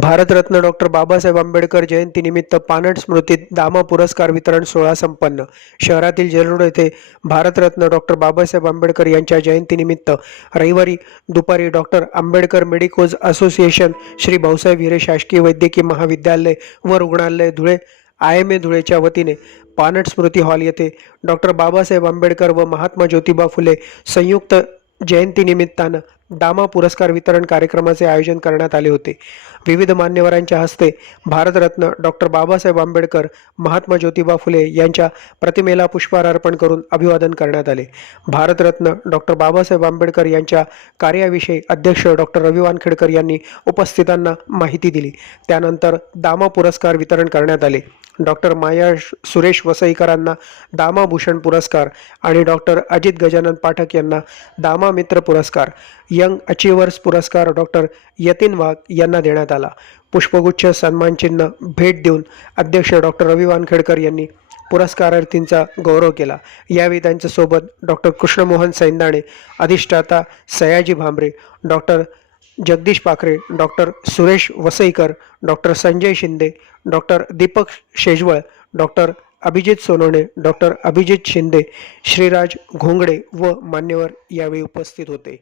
Bharat Ratna doctor Babasaheb Ambedkar जयंतीनिमित्त पानट स्मृतीत दामा पुरस्कार वितरण सोहळा संपन्न. शहरातील जेलरोड येथे भारतरत्न डॉक्टर बाबासाहेब आंबेडकर यांच्या जयंतीनिमित्त रविवारी दुपारी doctor Ambedkar medicos association Shri Bhausaheb Hire शासकीय वैद्यकीय महाविद्यालय व रुग्णालय धुळे आय एम ए धुळेच्या वतीने पानट स्मृती हॉल येथे डॉक्टर बाबासाहेब आंबेडकर व महात्मा ज्योतिबा फुले संयुक्त जयंतीनिमित्तानं दामा पुरस्कार वितरण कार्यक्रमाचे आयोजन करण्यात आले होते. विविध मान्यवरांच्या हस्ते भारतरत्न डॉक्टर बाबासाहेब आंबेडकर महात्मा ज्योतिबा फुले यांच्या प्रतिमेला पुष्पहार अर्पण करून अभिवादन करण्यात आले. भारतरत्न डॉक्टर बाबासाहेब आंबेडकर यांच्या कार्याविषयी अध्यक्ष डॉक्टर रवी वानखेडकर यांनी उपस्थितांना माहिती दिली. त्यानंतर दामा पुरस्कार वितरण करण्यात आले. डॉक्टर माया सुरेश वसईकरांना दामाभूषण पुरस्कार आणि डॉक्टर अजित गजानन पाठक यांना दामा मित्र पुरस्कार. यंग अचिव्हर्स पुरस्कार डॉक्टर यतीन वाघ यांना देण्यात आला. पुष्पगुच्छ सन्मानचिन्ह भेट देऊन अध्यक्ष डॉक्टर रवी वानखेडकर यांनी पुरस्कारार्थींचा गौरव केला. यावेळी त्यांच्यासोबत डॉक्टर कृष्णमोहन सैंदाणे अधिष्ठाता Sayaji Bhambare doctor Jagdish Pakhare doctor Suresh Vasaikar doctor Sanjay Shinde doctor Deepak Shejwal doctor Abhijit Sonawane doctor Abhijit Shinde Shriraj Ghongade व मान्यवर यावेळी उपस्थित होते.